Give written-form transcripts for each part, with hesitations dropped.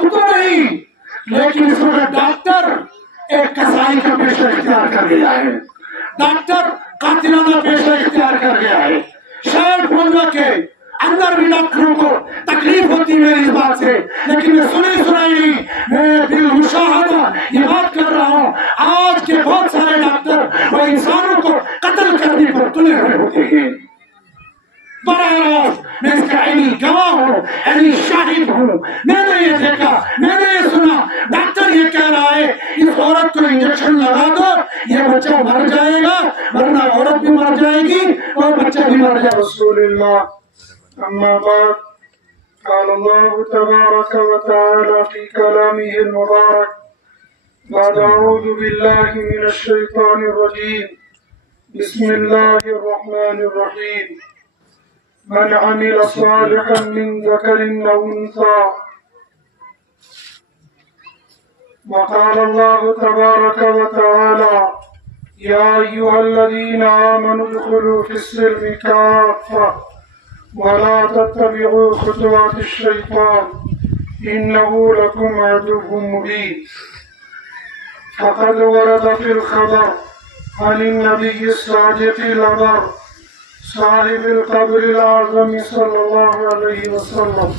اب تو نہیں، لیکن اس وقت ڈاکٹر ایک کسائی کا پیشہ اختیار کر گیا ہے، ڈاکٹر قاتلانہ پیشہ اختیار کر گیا ہے۔ شاید ملک کے اندر بھی ڈاکٹروں کو تکلیف ہوتی میری اس بات سے، لیکن میں سنائی نہیں، میں بالمشاہدہ یہ بات کر رہا ہوں، آج کے بہت سارے ڈاکٹر وہ انسانوں کو قتل کرنے پر تلے ہوئے ہوتے ہیں۔ براہ راست میں اس کا عینی گواہ ہوں، عینی شاہد ہوں، میں نے یہ دیکھا، میں نے یہ سنا، ڈاکٹر یہ کہہ رہا ہے اس عورت کو انجیکشن لگا دو، یہ بچہ مر جائے گا، ورنہ عورت بھی مر جائے گی اور بچہ بھی مر جائے گا۔ رسول اللہ اما بعد قال الله تبارك وتعالى في كلامه المبارك بعد اعوذ بالله من الشيطان الرجيم بسم الله الرحمن الرحيم من عمل صالحا من ذكر او انثى وقال الله تبارك وتعالى يا ايها الذين امنوا ادخلوا في السلم كافة ولا تتبعوا خطوات الشيطان إنه لكم عدو مبين فقد ورد في الخبر عن النبي الصادق الأبر صاحب القبر الأعظم صلى الله عليه وسلم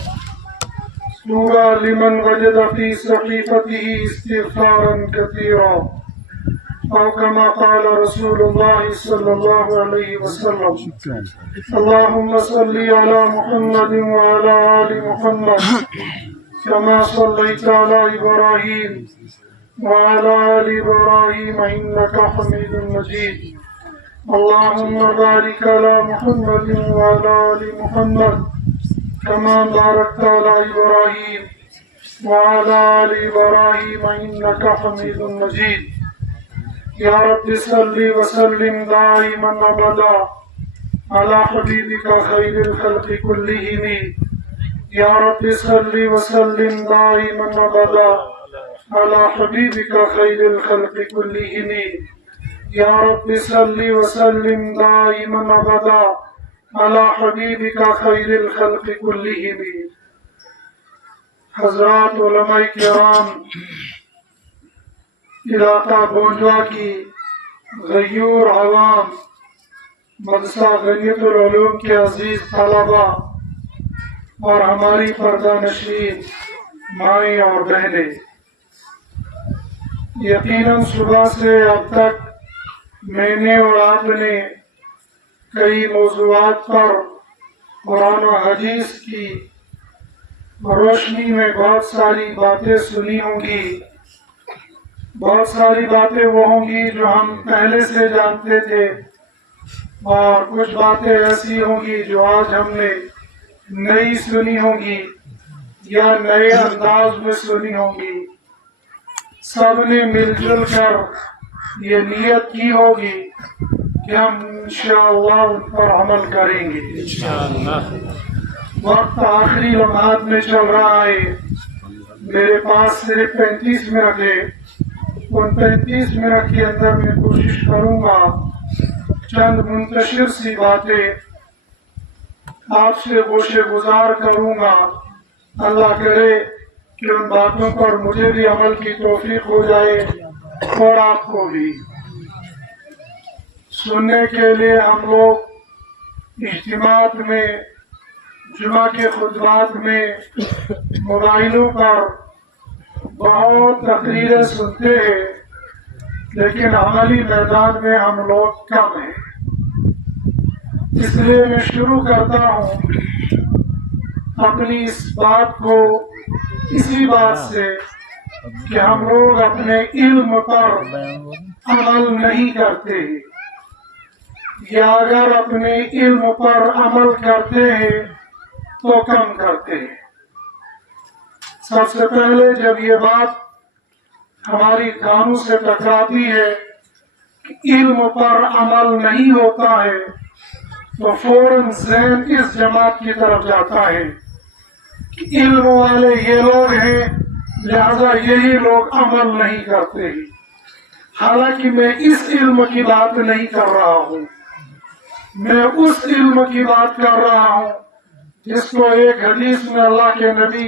طوبى لمن وجد في صحيفته استغفارا كثيرا أو كما قال رسول الله صلى الله عليه وسلم اللهم صل على محمد وعلى آل محمد كما صليت على إبراهيم وعلى آل إبراهيم إنك حميد مجيد اللهم بارك على محمد وعلى آل محمد كما باركت على إبراهيم وعلى آل إبراهيم إنك حميد مجيد يا رب صل وسلم دائما ابدا على حبيبك خير الخلق كلهم يا رب صل وسلم دائما ابدا على حبيبك خير الخلق كلهم يا رب صل وسلم دائما ابدا على حبيبك خير الخلق كلهم۔ حضرات علماء کرام، علاقہ گونجوا کی غیور عوام، مدرسہ غنیت العلوم کے عزیز طلباء اور ہماری پردہ نشین مائیں اور بہنیں، یقیناً صبح سے اب تک میں نے اور آپ نے کئی موضوعات پر قرآن و حدیث کی روشنی میں بہت ساری باتیں سنی ہوں گی، بہت ساری باتیں وہ ہوں گی جو ہم پہلے سے جانتے تھے، اور کچھ باتیں ایسی ہوں گی جو آج ہم نے نئی سنی ہوں گی یا نئے انداز میں سنی ہوں گی۔ سب نے مل جل کر یہ نیت کی ہوگی کہ ہم انشاءاللہ ان پر عمل کریں گے۔ وقت آخری لمحات میں چل رہا ہے، میرے پاس صرف 35 منٹ ہے، ان 35 منٹ کے اندر میں کوشش کروں گا چند منتشر سی باتیں آپ سے گوشے گزار کروں گا۔ اللہ کرے کہ ان باتوں پر مجھے بھی عمل کی توفیق ہو جائے اور آپ کو بھی۔ سننے کے لیے ہم لوگ اجتماعات میں، جمعہ کے خطبات میں، موبائلوں پر بہت تقریریں سنتے ہیں، لیکن عملی میدان میں ہم لوگ کم ہیں۔ اس لیے میں شروع کرتا ہوں اپنی اس بات کو اسی بات سے کہ ہم لوگ اپنے علم پر عمل نہیں کرتے، یا اگر اپنے علم پر عمل کرتے ہیں تو کم کرتے ہیں۔ سب سے پہلے جب یہ بات ہماری کانوں سے ٹکراتی ہے کہ علم پر عمل نہیں ہوتا ہے تو فوراً ذہن اس جماعت کی طرف جاتا ہے کہ علم والے یہ لوگ ہیں، لہذا یہی لوگ عمل نہیں کرتے ہیں۔ حالانکہ میں اس علم کی بات نہیں کر رہا ہوں، میں اس علم کی بات کر رہا ہوں جس کو ایک حدیث میں اللہ کے نبی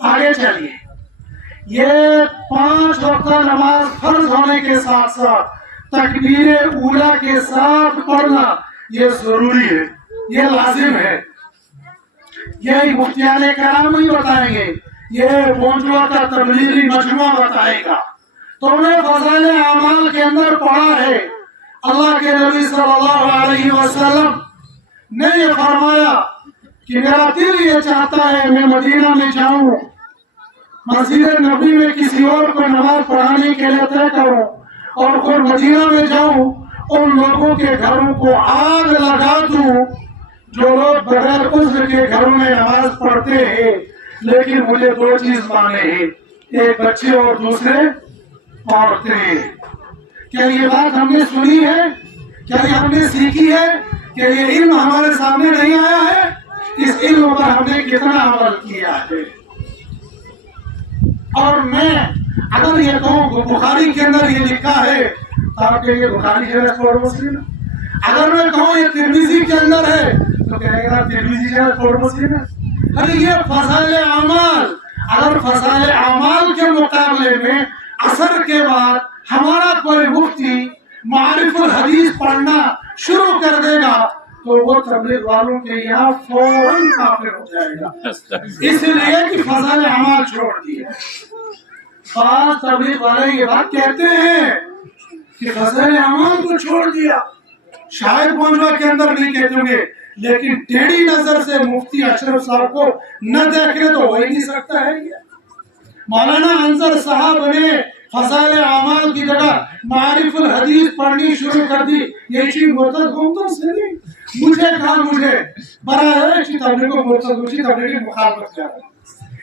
آگے چلیے. یہ 5 وقت نماز فرض ہونے کے ساتھ ساتھ تکبیر اولا کے ساتھ پڑھنا یہ ضروری ہے، یہ لازم ہے. یہ مفتیان کرام نہیں بتائیں گے، یہ موجودہ کا تبلیغی مجموعہ بتائے گا. تو انہیں فضائل اعمال کے اندر پڑھا ہے. اللہ کے نبی صلی اللہ علیہ وسلم نے یہ فرمایا کہ میرا دل یہ چاہتا ہے میں مدینہ میں جاؤں، مسجد نبی میں کسی اور کو نماز پڑھانے کے لیے طے کروں اور پھر مدینہ میں جاؤں، ان لوگوں کے گھروں کو آگ لگا دوں جو لوگ بغیر عذر کے گھروں میں نماز پڑھتے ہیں. لیکن مجھے 2 چیز ماننے ہیں، ایک بچے اور دوسرے عورتیں. کیا یہ بات ہم نے سنی ہے؟ کیا یہ ہم نے سیکھی ہے؟ کہ یہ علم ہمارے سامنے نہیں آیا ہے؟ اس علم پر ہم نے کتنا عمل کیا ہے؟ اور میں اگر یہ کہوں کہ بخاری کے اندر یہ لکھا ہے تو آپ کہیں گے بخاری جو ہے اور مسلم. اگر میں کہوں یہ ترمذی کے اندر ہے تو کہیں گے ترمذی جو ہے اور مسلم ہے. ارے یہ فضائل اعمال، اگر فضائل اعمال کے مقابلے میں عصر کے بعد ہمارا کوئی مفتی معارف الحدیث پڑھنا شروع کر دے گا تو وہ تبلیغ والوں کے یہاں فوراً کافر ہو جائے گا، اس لیے کہ فضائل اعمال چھوڑ دیے. بعض تبلیغ والے یہ بات کہتے ہیں کہ فضائل اعمال کو چھوڑ دیا. شاید موجودہ کے اندر نہیں کہتے ہوں گے، لیکن ٹیڑھی نظر سے مفتی اشرف صاحب کو نہ دیکھنے تو ہو ہی نہیں سکتا ہے. مولانا انصر صاحب نے فضائل اعمال کی جگہ معارف الحدیث پڑھنی شروع کر دی. یہ چیز مرتد گفتوں سے نہیں، مجھے کہا مجھے برائے چیز تبلیغ کو مرتد ہوچی تبلیغ مخالفت کر رہا ہے.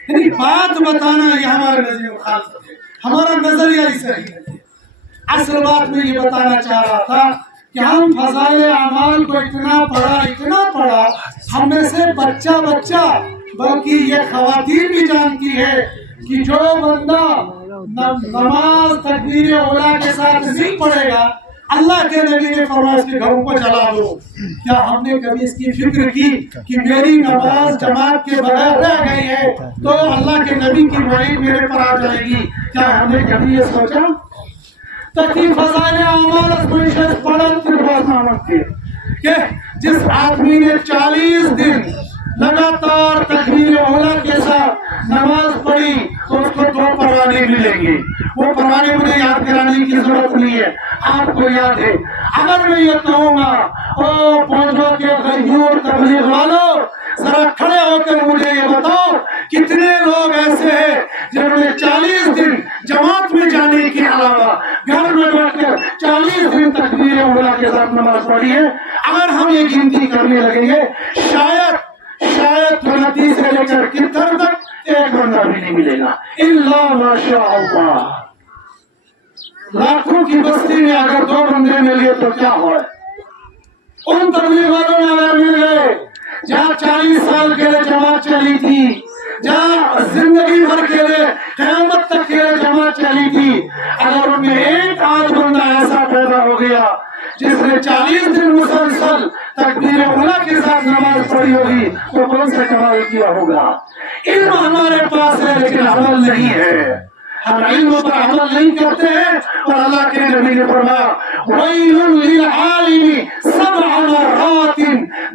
یعنی بات بتانا یہ ہمارے نظریے مخالفت ہے، ہمارا نظریہ ہی صحیح ہے. اصل بات میں یہ بتانا چاہ رہا تھا کہ ہم فضائل اعمال کو اتنا پڑھا ہم میں سے بچہ بلکہ یہ خواتین بھی جانتی ہے کہ جو بندہ نماز تکبیر اولا کے ساتھ نہیں پڑھے گا، اللہ کے نبی نے فرمایا اس کے گھروں کو جلا دو. کیا ہم نے کبھی اس کی فکر کی کہ میری نماز جماعت کے بغیر رہ گئی ہے تو اللہ کے نبی کی وعید میرے پر آ جائے گی؟ کیا ہم نے کبھی یہ سوچا؟ تاکہ فضائل اعمال اس پڑھن پھر باز نامت تھے کہ جس آدمی نے 40 دن لگاتار تکبیر اولا کے ساتھ نماز پڑھی تو اس کو 2 پروانے ملیں گے. وہ پروانے مجھے یاد کرانے کی ضرورت نہیں ہے، آپ کو یاد ہے. اگر میں یہ کہوں گا او پوجو کے غیور تبلیغ والوں ذرا کھڑے ہو کر مجھے یہ بتاؤ کتنے لوگ ایسے ہیں جنہوں نے 40 دن جماعت میں جانے کے علاوہ گھر میں بیٹھ کر 40 دن تکبیر اولا کے ساتھ نماز پڑھی ہے؟ اگر ہم یہ گنتی کرنے لگیں گے شاید 29 سے لے کر 71 تک ایک بندہ بھی نہیں ملے گا الا ماشاء اللہ. لاکھوں کی بستی میں اگر 2 بندے مل گئے تو کیا ہوا؟ ان تبلیغ والوں میں اگر مل گئے جہاں 40 سال کے لیے جماعت چلی تھی، جہاں زندگی بھر کے لیے قیامت تک کے لیے جماعت چلی تھی، اگر ان میں ایک آدھ بندہ ایسا پیدا ہو گیا جس نے 40 دن مسلسل تکبیر اولا کے ساتھ نماز پڑھی ہوگی تو کون سے کمال کیا ہوگا؟ علم ہمارے پاس ہے لیکن عمل نہیں ہے. ہم علم پر عمل نہیں کرتے ہیں اور اللہ کے نبی نے فرمایا وَيْلٌ لِلْعَالِمِ 7 مرات،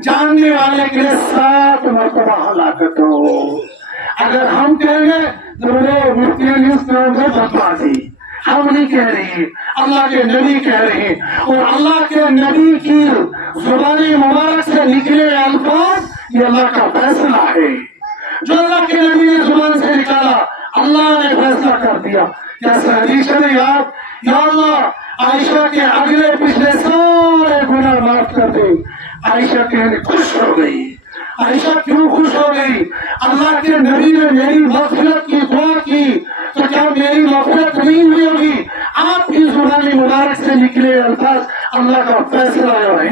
جاننے والے کے لیے 7 مرتبہ ہلاکت ہو. اگر ہم کہیں گے تو میرے مفتی نے اس طرح سے بتوا دی، ہم نہیں کہہ رہے ہیں، اللہ کے نبی کہہ رہے ہیں. اور اللہ کے نبی کی زبان مبارک سے نکلے الفاظ یہ اللہ کا فیصلہ ہے. جو اللہ کے نبی نے زبان سے نکالا اللہ نے فیصلہ کر دیا. کیسے حدیث ہے یاد، یا اللہ عائشہ کے اگلے پچھلے سارے گناہ معاف کر دے. عائشہ کہنے خوش ہو گئی. عائشہ کیوں خوش ہو گئی؟ اللہ کے نبی نے میری مغفرت کی دعا کی تو کیا میری مغفرت نہیں ہوئی ہوگی؟ آپ کی زبان مبارک سے نکلے الفاظ اللہ کا فیصلہ ہے.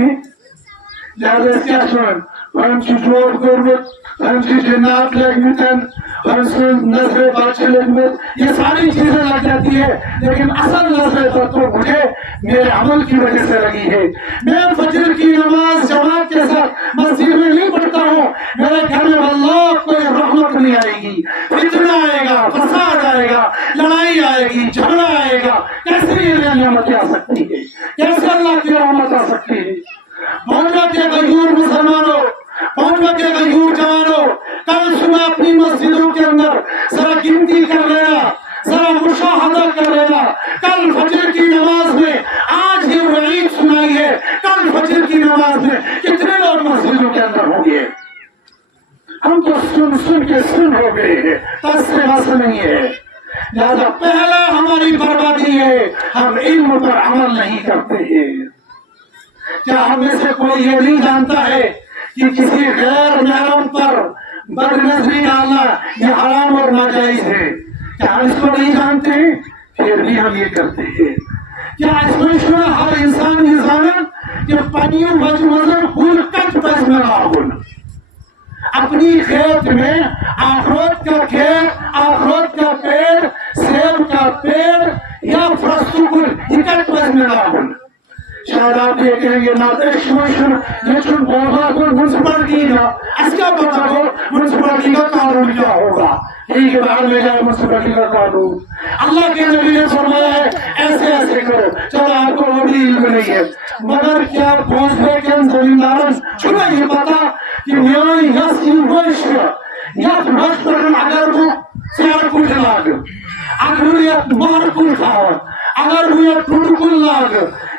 لہذا اس کیا سن ہم سے جوڑ کربت ہم سے جنات لگمتن اور اس میں نظر بادشاہ میں یہ ساری چیزیں لگ جاتی ہے، لیکن اصل نظر تو مجھے میرے عمل کی وجہ سے لگی ہے۔ میں فجر کی نماز جماعت کے ساتھ مسجد میں نہیں پڑھتا ہوں، میرے گھر میں واللہ کوئی رحمت نہیں آئے گی، فتنہ آئے گا، فساد آئے گا، لڑائی آئے گی، جھگڑا آئے گا، کیسے یہ نعمت آ سکتی ہے، کیسے اللہ کی رحمت آ سکتی ہے؟ پونڈا کے غیور مسلمانوں، پونڈا کے غیور جوانوں، کل صبح اپنی مسجدوں کے اندر ذرا گنتی کر لینا، ذرا مشاہدہ کر لینا، کل فجر کی نماز میں آج ہی وعید سنائی ہے، کل فجر کی نماز میں کتنے لوگ مسجدوں کے اندر ہوں گے؟ ہم تو سن کے سن ہو گئے ہیں، بس سے بس نہیں ہے۔ لہذا پہلا ہماری بربادی ہے، ہم علم پر عمل نہیں کرتے ہیں۔ کیا ہم میں سے کوئی یہ نہیں جانتا ہے کہ کسی غیر محرم پر بد نظری ڈالنا یہ حرام اور ناجائز ہے؟ کیا ہم اس کو نہیں جانتے ہیں؟ پھر بھی ہم یہ کرتے ہیں۔ کیا اس میں ہر انسان یہ جانا کہ پانیوں مجموعہ پھول کٹ پس میں لاغن اپنی کھیت میں اخروٹ کا کھیت، اخروٹ کا پیڑ، سیب کا پیڑ یا فرستو گل یہ کٹ پس میں لاغن شاید آپ یہ کہیں گے یہ چون بولا کوئی منسپلٹی نا اس کا پتا ہو منسپلٹی کا قانون کیا ہوگا، ٹھیک ہے باہر لے جائے منسپلٹی کا قانون۔ اللہ کے نبی نے فرمایا ہے ایسے ایسے کرو، چلو آپ کو وہ بھی علم نہیں ہے، مگر کیا بھوسلے کے زمیندارن چھنا یہ پتا کہ میان یس انوش یت مشترن اگر وہ سیر کچھ لاگ اگر یہ مہر کل تھا اگر وہ یہ ٹوٹ کل لاگ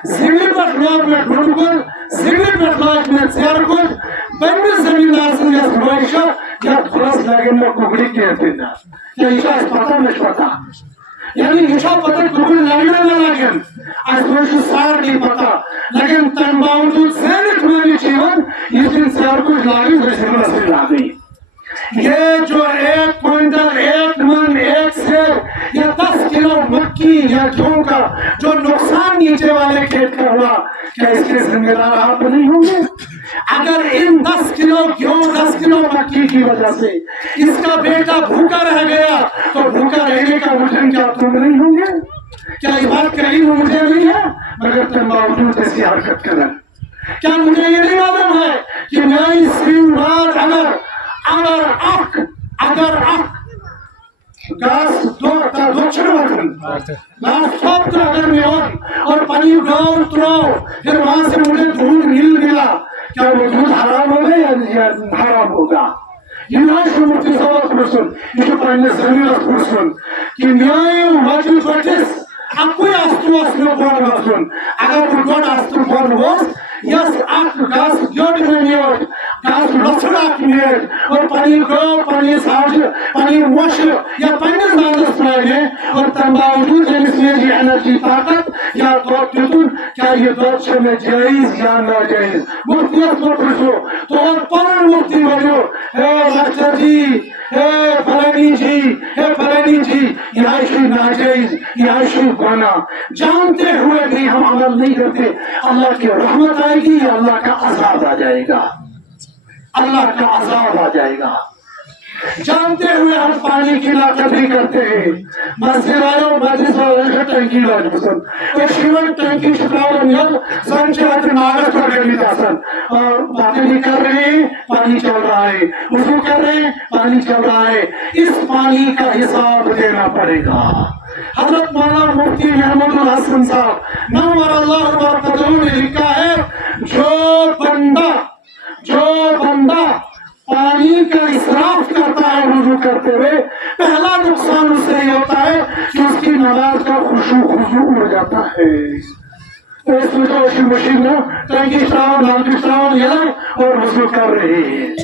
زمین پر لوگ میں ٹوٹ کل زمین پر لوگ میں سیر کچھ بین زمیندار سے یہ سروائشہ یا خلاص لگے میں کگڑی کہتے ہیں کیا ایشا اس پتا میں پتا یعنی ایشا پتا کگڑی لگنے میں لگن اس میں سار نہیں پتا لیکن تن باوجود سینٹ میں بھی چیون یہ دن سیر کچھ لاگی ویسے میں سے لاگی۔ یہ جو 1 کوئنٹل 1 من 1 سیب یا 10 کلو مکی یا گیہوں کا جو نقصان نیچے والے کھیت کا ہوا کیا اس کے ذمہ دار آپ نہیں ہوں گے؟ اگر ان 10 کلو گیہوں 10 کلو مکی کی وجہ سے اس کا بیٹا بھوکا رہ گیا تو بھوکا رہنے کا مجرم کیا تم نہیں ہوں گے؟ کیا یہ بات کہیں مجھے نہیں ہے مگر تم باوجود ایسی حرکت کریں؟ کیا مجھے یہ نہیں معلوم ہے کہ نئی سیمار اگر گاس دو گاس تھوپ تو اگر میں اور پانی ڈاؤن ترو پھر وہاں سے مجھے دودھ مل گیا کیا وہ دودھ حرام ہوگا یا حرام ہوگا؟ یہ شو مفتی صاحب پرسن یہ پہلے زمین پرسن کہ میں واجب پرچس اب کوئی آستو آسنو بڑھ بسن اگر وہ گوڑ آستو بڑھ بس یس اک گاس گوڑ میں نیوٹ گاس لسڑا کی نیوٹ اور پانی گو پانی ساج پانی موش یا پانی زیادہ سنائے اور تن باوجود جنس میں جی انرجی طاقت یا دوت دیتون کیا یہ دوت سے میں جائز یا ناجائز؟ مفتیت کو پرسو تو اور پرن مفتی بجو اے ڈاکٹر جی اے فلانی جی یہ شو ناجائز یہ شو گناہ جانتے ہوئے بھی ہم عمل نہیں کرتے اللہ کی رحمت آئے گی یا اللہ کا عذاب آ جائے گا؟ اللہ کا عذاب آ جائے گا۔ جانتے ہوئے ہم پانی کی لاقدری کرتے ہیں۔ مسجد آئے مجلس والے ٹینکی لاج پسند شیون ٹینکی شکاور نیل سنچات ناغت پر گلی داسن اور باتیں بھی کر رہے ہیں پانی چل رہا ہے، وضو کر رہے ہیں پانی چل رہا ہے، اس پانی کا حساب دینا پڑے گا۔ حضرت مولانا مفتی محمد الحسن صاحب نور اللہ برکتہ نے لکھا ہے جو بندہ پانی کا اسراف کرتا ہے وضو کرتے ہوئے پہلا نقصان اس سے یہ ہوتا ہے کہ اس کی نماز کا خشوع خضوع ہو جاتا ہے۔ تو اس میں جو واشنگ مشین میں ٹینکی شراؤن نالکی شراؤن یہ اور وضو کر رہے ہیں۔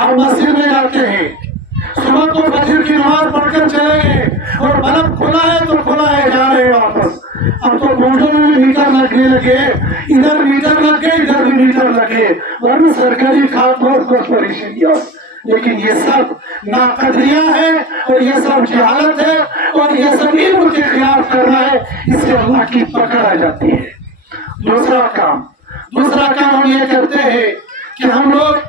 ہم مسجد میں جاتے ہیں صبح کو فجر کی نماز پڑھ کر چلے گئے اور بلب کھلا ہے تو کھلا ہے جا رہے واپس۔ اب تو موٹر میں بھی میٹر لگنے لگے، ادھر میٹر لگ گئے ادھر بھی میٹر لگے ورنہ سرکاری کھاد بہت کچھ پریشانیاں، لیکن یہ سب ناقدریاں ہے اور یہ سب جہالت ہے اور یہ سب علم کے خلاف کرنا ہے، اس سے اللہ کی پکڑ آ جاتی ہے۔ دوسرا کام ہم یہ کرتے ہیں کہ ہم لوگ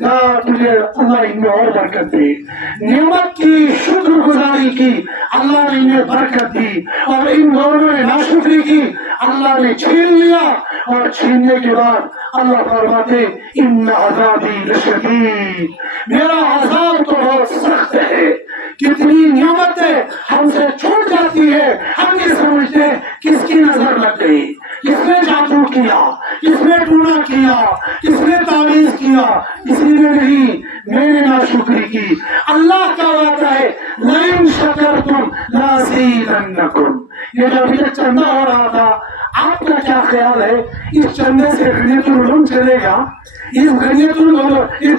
جا تجھے اللہ ان میں اور برکت دی. نعمت کی شکر گزاری کی اللہ نے انہیں برکت دی اور ان دونوں نے ناشکری کی اللہ نے چھین لیا. اور چھیننے کے بعد اللہ فرماتے ان عذابی لشدید میرا عذاب تو بہت سخت ہے. کتنی نعمتیں ہم سے چھوٹ جاتی ہے ہم یہ سمجھتے کس کی نظر لگ گئی, کس نے جادو کیا, کس نے ٹونا کیا, کس نے تعویذ کیا, کسی نے نہیں, میں نے ناشکری کی. اللہ کا وعدہ ہے لئن شکرتم لازیدنکم. یہ جو ابھی تک چندہ ہو رہا تھا آپ کا کیا خیال ہے اس چندے سے غنیت العلوم چلے گا؟ اس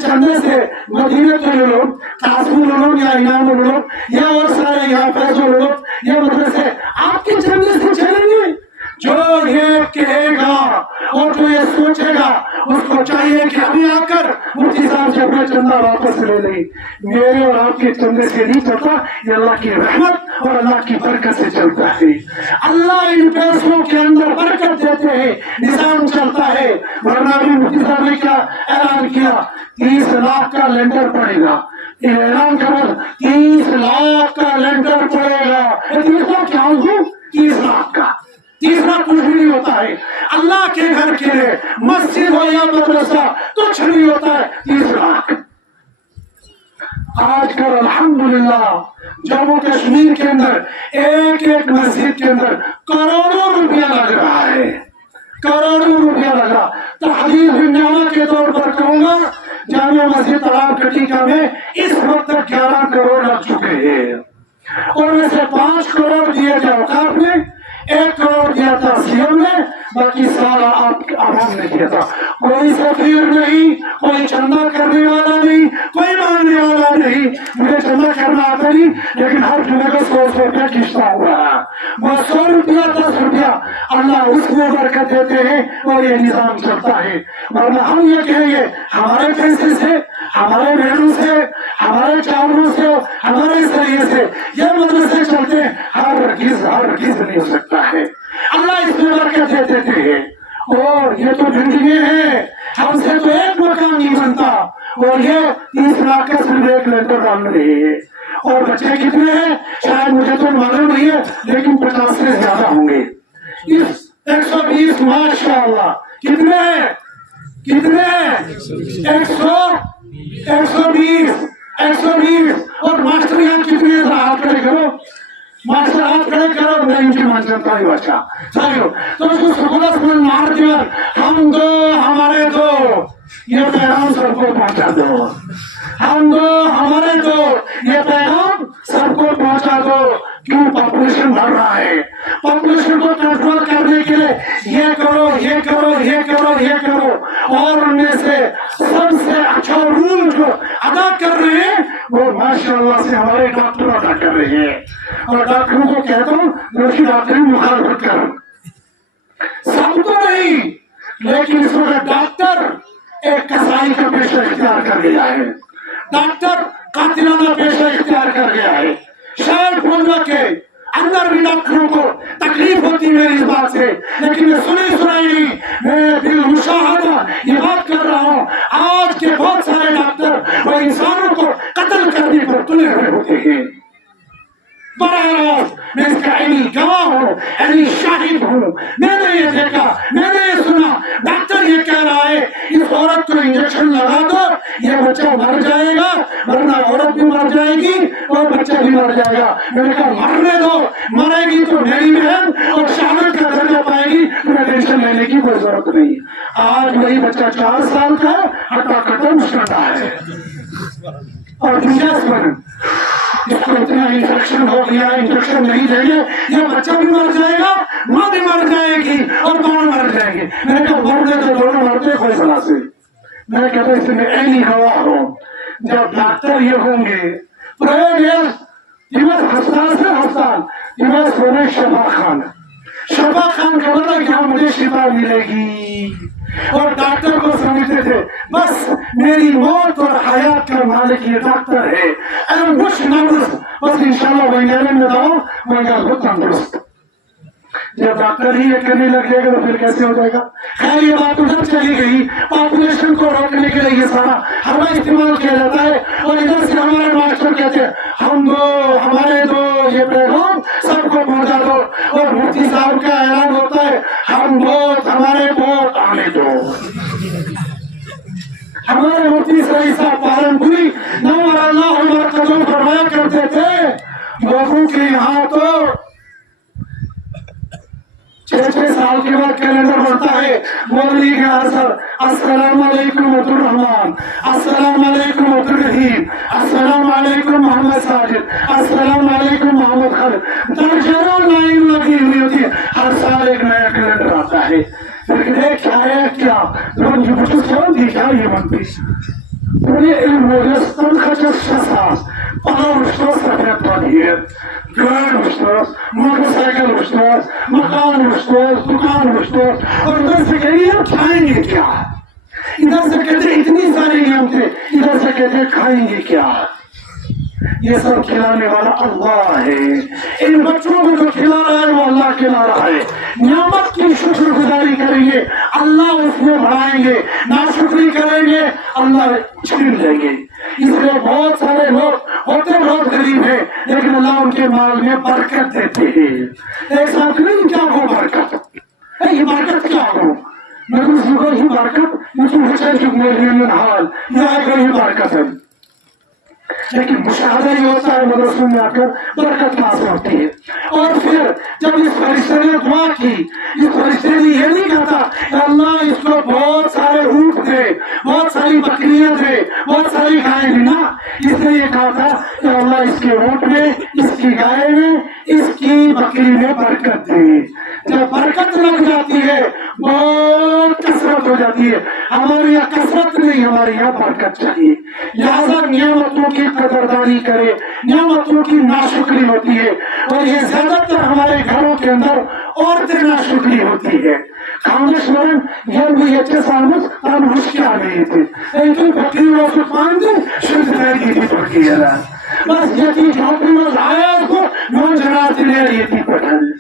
چندے سے مدینۃ العلوم, قاسم العلوم یا انعام العلوم یا اور سارے یا فیض العلوم یا مدرسے آپ کے چندے سے چلیں گے؟ جو یہ کہے گا اور جو یہ سوچے گا اس کو چاہیے کہ ابھی آ کر مفتی صاحب سے اپنا چندہ واپس لے لیں. میرے اور آپ کے چندے سے نہیں چلتا, یہ اللہ کی رحمت اور اللہ کی برکت سے چلتا ہے. اللہ ان پیسوں کے اندر برکت دیتے ہیں, نظام چلتا ہے. ورنہ بھی مفتی صاحب نے کیا اعلان کیا 30 لاکھ کا لینڈر پڑے گا. اعلان کرو 30 لاکھ کا لینڈر پڑے گا. 30 لاکھ کیا ہوں 30 لاکھ کا, تیسرا کچھ بھی نہیں ہوتا ہے. اللہ کے گھر کے لیے مسجد ہو یا مدرسہ کچھ نہیں ہوتا ہے 30 لاکھ. آج کل الحمدللہ جموں کشمیر کے اندر ایک ایک مسجد کے اندر کروڑوں روپیہ لگ رہا ہے, کروڑوں روپیہ لگا. تحریر النعمہ کے طور پر کہوں گا جامع مسجد تلاب کٹیکا میں اس وقت تک 11 کروڑ لگ چکے ہیں اور میں سے 5 کروڑ دیے تھے اوقاف نے, 1 کروڑ دیا تھا سیوں نے, باقی سارا آپ عوام نے دیا تھا. کوئی سفیر نہیں, کوئی چندہ کرنے والا نہیں, کوئی مانگنے والا نہیں. مجھے چندہ کرنا آتا نہیں لیکن ہر جمعے کو 100 روپیہ کھینچتا ہوا ہے. وہ 100 روپیہ 10 روپیہ اللہ اس کو برکت دیتے ہیں اور یہ نظام چلتا ہے. ورنہ ہم یہ کہیں گے ہمارے پیسے سے, ہمارے بہنوں سے, ہمارے چاولوں سے, ہمارے ذریعے سے یہ مدرسے چلتے ہیں, ہرگز نہیں ہو سکتا ہے. اللہ اس میں برکت دے دیتے ہیں. اور یہ تو زندگی ہے, ہم سے تو ایک مکان نہیں بنتا اور یہ 30 لاکھ کا صرف ایک لینڈر ڈال رہے ہیں. اور بچے کتنے ہیں شاید مجھے تو معلوم نہیں ہے لیکن 50 سے زیادہ ہوں گے. اس 120 ماشاءاللہ کتنے ہیں, کتنے ہیں 120 اور ماسٹر یہاں کتنے ہیں ہاتھ کھڑے کرو, ماسٹر ہاتھ کھڑے کرو. میں ان کی مانچتا ہی بچہ چلو تو اس کو سکولہ سکول مار دیا. ہم دو ہمارے دو یہ پیغام سب کو پہنچا دو, ہم دو ہمارے دو یہ پیغام سب کو پہنچا دو. کیوں پاپولیشن بڑھ رہا ہے, پاپولیشن کو کنٹرول کرنے کے لیے یہ کرو یہ کرو یہ کرو یہ کرو. اور ان میں سے سب سے اچھا رول جو ادا کر رہے ہیں وہ ماشاءاللہ سے ہمارے ڈاکٹر ادا کر رہے ہیں. اور ڈاکٹروں کو کہتا ہوں دوسری ڈاکٹری مخالفت کر, سب تو نہیں لیکن اس وقت ڈاکٹر ایک کسائی کا پیشہ اختیار کر گیا ہے, ڈاکٹر قاتلانہ پیشہ اختیار کر گیا ہے. شاید بولنا کے اندر بھی ڈاکٹروں کو تکلیف ہوتی میری اس بات سے, لیکن میں سنائی نہیں, میں دل مشاہدہ یہ بات کر رہا ہوں. آج کے بہت سارے ڈاکٹر وہ انسانوں کو قتل کرنے پر تلے ہوئے ہوتے ہیں. براہ راست میں اس کا عینی گواہ ہوں, عینی شاہد ہوں. میں نے یہ دیکھا, میں نے یہ سنا. ڈاکٹر یہ کہہ رہا ہے اس عورت کو انجیکشن لگا دو یہ بچہ مر جائے گا, ورنہ عورت بھی مر جائے گی اور بچہ بھی مر جائے گا. میں نے کہا مرنے دو, مرے گی تو میری بہن اور شہادت کا درجہ پائے گی, تمہیں ٹینشن لینے کی کوئی ضرورت نہیں. آج وہی بچہ 4 سال کا ہٹا کٹا مسکراتا ہے اور اس کو اتنا انفیکشن ہو گیا, انفیکشن نہیں دیں گے یہ بچہ بھی مر جائے گا, ماں بھی مر جائے گی اور دونوں مر جائیں گے. میں نے کہا مرنے تو دونوں مرتے کوئی بلا سے. میں نے کہتا اس میں عینی گواہ ہوں. جب ڈاکٹر یہ ہوں گے ہسپتال سے ہسپتال سونے شفا خان کا مطلب کہ مجھے شفا ملے گی. اور ڈاکٹر کو سمجھتے تھے بس میری موت اور حیات کا مالک یہ ڈاکٹر ہے. بس انشاءاللہ وہی میں داؤں میں تندرست. جب ڈاکٹر ہی یہ کرنے لگ جائے گا تو پھر کیسے ہو جائے گا؟ خیر یہ بات ادھر چلی گئی، پاپولیشن کو روکنے کے لیے یہ سارا ہوا استعمال کیا جاتا ہے، اور ادھر سے ہمارے ماسٹر کہتے ہیں ہم دو ہمارے دو یہ پیغام سب کو پہنچا دو، اور مفتی صاحب کا اعلان ہوتا ہے ہم ووٹ ہمارے ووٹ آنے دو۔ ہمارے مفتی صحیح صاحب پالنپوری نور اللہ مرکزوں فرمایا کرتے تھے لوگوں کے یہاں تو 6 سال کے بعد کیلنڈر بنتا ہے، مولوی کے اثر السلام علیکم عبد الرحمان، السلام علیکم عبد الرحیم، السلام علیکم محمد ساجد، السلام علیکم محمد خالد، درجنوں لائن لگی ہوئی ہوتی ہے، ہر سال ایک نیا کیلنڈر آتا ہے۔ لیکن ایک کیا ہے کیا یہ مجھے سمجھ دی کیا یہ منتی علم خچاس سفید پانیت گاڑ وشتوس موٹر سائیکل وشتوس مکان وشتوس دکان وشتوس، اور ادھر سے کہیں ہم کھائیں گے کیا؟ ادھر سے کہتے اتنی ساری نعمتیں، ادھر سے کہتے کھائیں گے کیا؟ یہ سب کھلانے والا اللہ ہے، ان بچوں کو جو کھلا رہا ہے وہ اللہ کھلا رہا ہے۔ نعمت کی شکر گزاری کریں گے اللہ اس میں بڑھائیں گے، ناشکری کریں گے اللہ چھین لیں گے۔ اس لیے بہت سارے لوگ ہوتے بہت غریب ہیں لیکن اللہ ان کے مال میں برکت دیتے ہیں۔ ایک ساتھ نہیں کیا ہو برکت، یہ برکت کیا ہو؟ میں تو ہی برکت مجھے حال یہ برکت ہے، لیکن مشاہدہ یہ ہوتا ہے مدرسوں میں آ کر برکت حاصل ہوتی ہے۔ اور پھر جب اس فرشتے نے دعا کی، اس فرشتے نے یہ نہیں کہا کہ اللہ اس کو بہت سارے اونٹ دے، بہت ساری بکریاں دے، بہت ساری گائیں دے، نہ اس نے یہ کہا تھا کہ اللہ اس کے اونٹ میں، اس کی گائے میں، اس کی بکری میں برکت دے۔ جب برکت لگ جاتی ہے بہت کثرت ہو جاتی ہے۔ ہمارے یہاں کثرت نہیں، ہمارے یہاں برکت چاہیے، لہذا نعمتوں کی قدردانی کرے، نعمتوں کی ناشکری ہوتی ہے، اور یہ زیادہ تر ہمارے گھروں کے اندر عورتیں ناشکری ہوتی ہے۔ کانگریسمین LVHS آمد ہم مشکل نہیں تھے لیکن بکری روز 5 دن شد رہی تھی پڑکی جلا بس یکی جھوپڑی میں آیا اس کو نوجرات لے رہی تھی پڑھن۔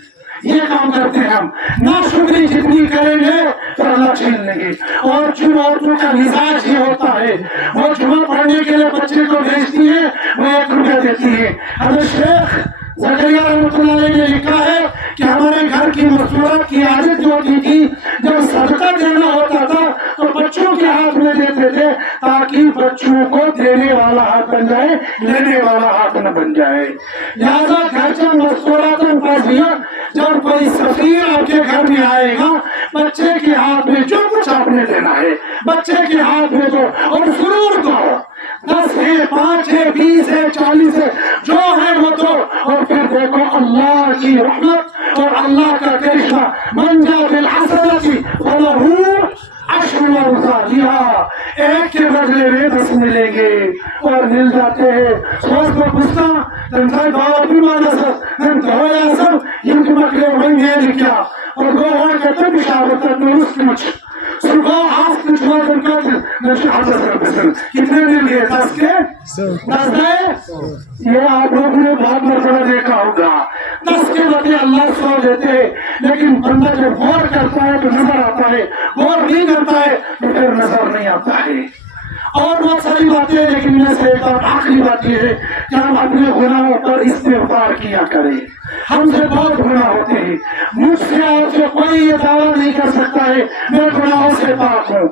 یہ کام کرتے ہیں ہم، ناشکری جتنی کریں گے تو اللہ چھین لیں گے۔ اور جن عورتوں کا مزاج یہ ہوتا ہے وہ جمعہ پڑھنے کے لیے بچے کو بھیجتی ہیں، وہ 1 روپیہ دیتی ہے۔ حضرت شیخ زکریا رحمۃ اللہ علیہ نے لکھا ہے کہ ہمارے گھر کی مسورت کی عادت جو ہوتی تھی جب صدقہ دینا ہوتا تھا تو بچوں کے ہاتھ میں دیتے تھے تاکہ بچوں کو دینے والا ہاتھ بن جائے، لینے والا ہاتھ نہ بن جائے۔ لہذا گھر سے مسورات جب کوئی سفیر آپ کے گھر میں آئے گا بچے کے ہاتھ میں جو کچھ آپ نے دینا ہے بچے کے ہاتھ میں دو، اور ضرور دو، 10 ہے 5 ہے 20 ہے 40 ہے جو ہے وہ دو۔ اور پھر دیکھو اللہ کی رحمت اور اللہ کا کرشمہ، من جاء بالحسنۃ فلہ عشر امثالها، ایک کے بدلے میں 10 ملیں گے، اور مل جاتے ہیں۔ سوچ کو پوچھتا تنظر بابا بھی مانا سب من دھویا سب یم کے مکلے وہیں ہے لکھا، اور دو اور کہتے بشارت نورس کچھ صبح آس کچھ وزن کا نشہ حضر کتنے مل گئے؟ 10 کے 10 گئے۔ یہ آپ لوگوں نے بہت مرتبہ دیکھا ہوگا، 10 کے بدلے اللہ 100 دیتے ہیں، لیکن بندہ جب غور کرتا ہے تو نظر آتا ہے، غور نہیں کرتا ہے تو پھر نظر نہیں آتا ہے۔ اور بہت ساری باتیں ہیں لیکن میں سے ایک اور آخری بات یہ ہے کہ ہم اپنے گناہوں پر استغفار کیا کریں۔ ہم سے بہت گناہ ہوتے ہیں، مجھ سے اور سے کوئی یہ دعویٰ نہیں کر سکتا ہے میں گناہوں سے پاک ہوں۔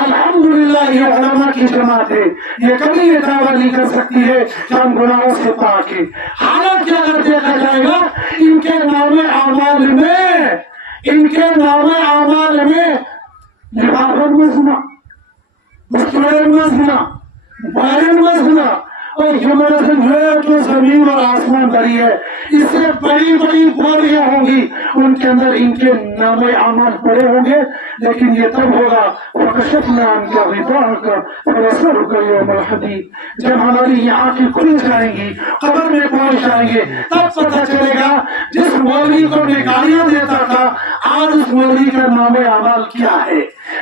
الحمدللہ یہ علماء کی جماعت ہے، یہ کبھی یہ دعویٰ نہیں کر سکتی ہے کہ ہم گناہوں سے پاک ہیں۔ حالانکہ اگر دیکھا جائے گا ان کے نام اعمال میں لباس مزنا، مستقبل مزنا، بائن مزنا، اور جو زمین اور آسمان بھری ہے اس سے بڑی بڑی بوریاں ہوں گی، ان کے اندر ان کے نام اعمال پڑے ہوں گے، لیکن یہ تب ہوگا فَكَشَفْنَا عَنْكَ غِطَاءَكَ فَبَصَرُكَ يَوْمَ الْحَدِيدِ، جب ہماری یہ آنکھیں کھل جائیں گی، قبر میں پہنچ جائیں گے، تب پتہ چلے گا جس مولوی کو میں گالیاں دیتا تھا آج اس مولوی کا نام اعمال کیا ہے۔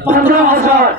15,000।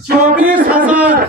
24,000।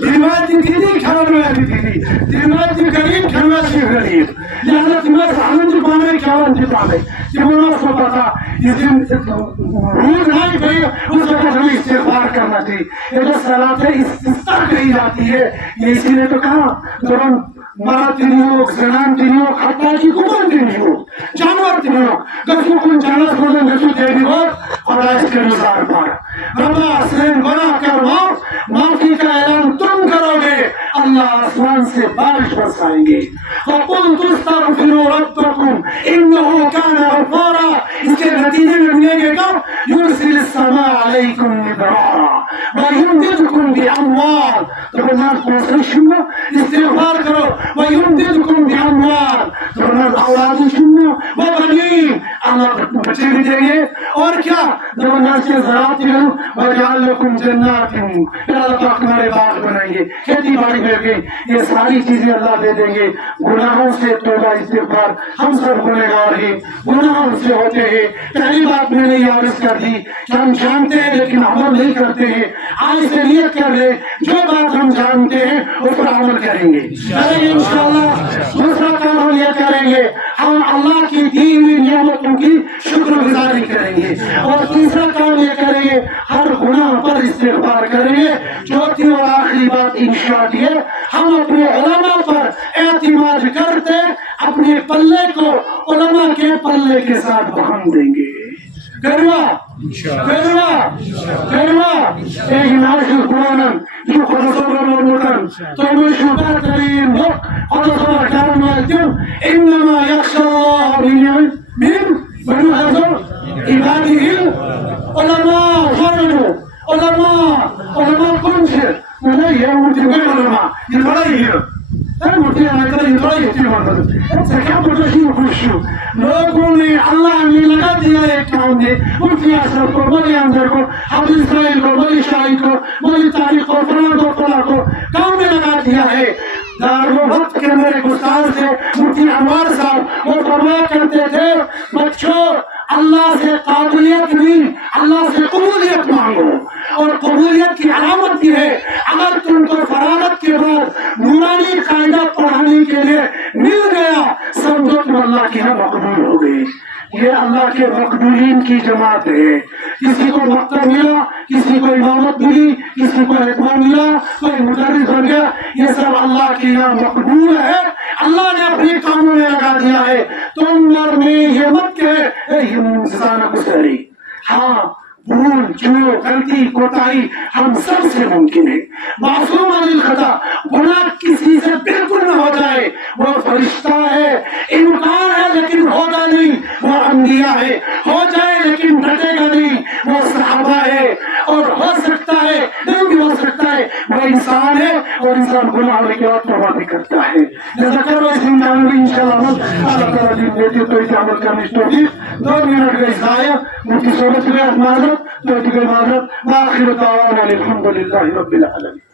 دلوقتي كتير كلام كتير دلوقتي قريب كلام شيء غريب لهذا الناس عملوا بعمل كلام جدامي جبنا صوبتا يزين روز نہیں گئی اس وقت ہمیں استغفار کرنا چاہیے یہ جو صلاة استغفار کہی جاتی ہے یہ اسی نے تو کہا دوران مرد دینی ہو زنان دینی ہو حتی کی کمر دینی ہو جانور دینی ہو گسو کن جانت خوزن گسو دینی ہو خدا اس کے نظار پار ربا اسلام گناہ کر معافی کا اعلان تم کرو گے اللہ آسمان سے بارش برسائیں گے وَقُلْتُ اسْتَغْفِرُوا رَبَّكُمْ إِنَّهُ كَانَ غَفَّارًا اس کے نتیجے میں ملے گے کب يُرْسِلِ السَّمَاءَ عَلَيْكُمْ مِدْرَارًا وَيُمْدِدْكُمْ بِأَمْوَالٍ تو بنات پوسر شنو استغفار کرو وَيُمْدِدْكُمْ بِأَمْوَالٍ تو بنات اولاد شنو وَبَنِينَ اللہ بچے بھی دیں گے اور کیا تو بنات سے زراعت کرو وَجَعَلْ لَكُمْ جَنَّاتٍ اللہ پاک تمہارے باغ بنائیں گے کھیتی باڑی کر کے یہ ساری چیزیں اللہ دے دیں گے گناہوں سے توبہ استغفار ہم سب گنہگار ہیں گناہوں سے ہوتے ہیں پہلی بات میں نے یہ عرض کر دی کہ ہم جانتے ہیں لیکن عمل نہیں کرتے ہیں آج سے نیت کر لیں جو بات ہم جانتے ہیں اس پر عمل کریں گے انشاءاللہ دوسرا کام ہم یہ کریں گے ہم اللہ کی دی ہوئی نعمتوں کی شکر گزاری کریں گے اور تیسرا کام یہ کریں گے ہر گناہ پر استغفار کریں گے چوتھی اور آخری بات انشاء یہ ہم اپنے علماء پر اعتماد کرتے اپنے پلے کو علماء کے پلے کے ساتھ باندھ دیں گے گروا ایک ناشر قرآن جو خلصور المرمودن تو مشہور ترین حق خلصور کرم الدم انما یخشى الله من حضر عباده علماء فرنو علماء کنشر نہیں ہے مجھے بے علماء یہ بڑائی ہے لوگوں نے اللہ نے لگا دیا ایک کام نے مفتی اشرف کو ملی اندر کو حافظ اسرائیل کو ملی شاہی کو ملی تاریخ کو فلان کو فلاں کو کام میں لگا دیا ہے دارالوقت کے میرے گستار سے مفتی انوار صاحب وہ فرمایا کرتے تھے بچوں اللہ سے قابلیت نہیں اللہ سے قبولیت مانگو اور قبولیت کی علامت یہ ہے اگر تم کو فراغت کے بعد نورانی قاعدہ پڑھانے کے لیے مل گیا سمجھو تم اللہ کے یہاں مقبول ہو گئے یہ اللہ کے مقبولین کی جماعت ہے کسی کو مکتب ملا کسی کو امامت ملی کسی کو اتمام ملا کوئی مدرس بن گیا یہ سب اللہ کے یہاں مقبول ہے اللہ نے اپنے کاموں میں لگا دیا ہے تم مر میں یہ مت کہ انسان کو سہری ہاں بھول جو غلطی کوتاہی ہم سب سے ممکن ہے معصوم عن الخطا گناہ کسی سے بالکل نہ ہو جائے وہ فرشتہ ہے امکان ہے لیکن ہوگا نہیں وہ انبیاء ہے ہو جائے لیکن ڈٹے گا نہیں وہ صحابہ ہے اور ہو سکتا ہے نہیں بھی ہو سکتا ہے وہ انسان ہے اور انسان گناہ ہونے کے بعد توبہ بھی کرتا ہے جیسا کرو اس انسان بھی انشاءاللہ اللہ تعالیٰ دین دیتی تو اسے عمل کرنے کی توفیق 2 منٹ گئی ضائع مفتی صحبت میں معذرت تو اتنے معذرت وآخر دعوانا الحمدللہ رب العالمین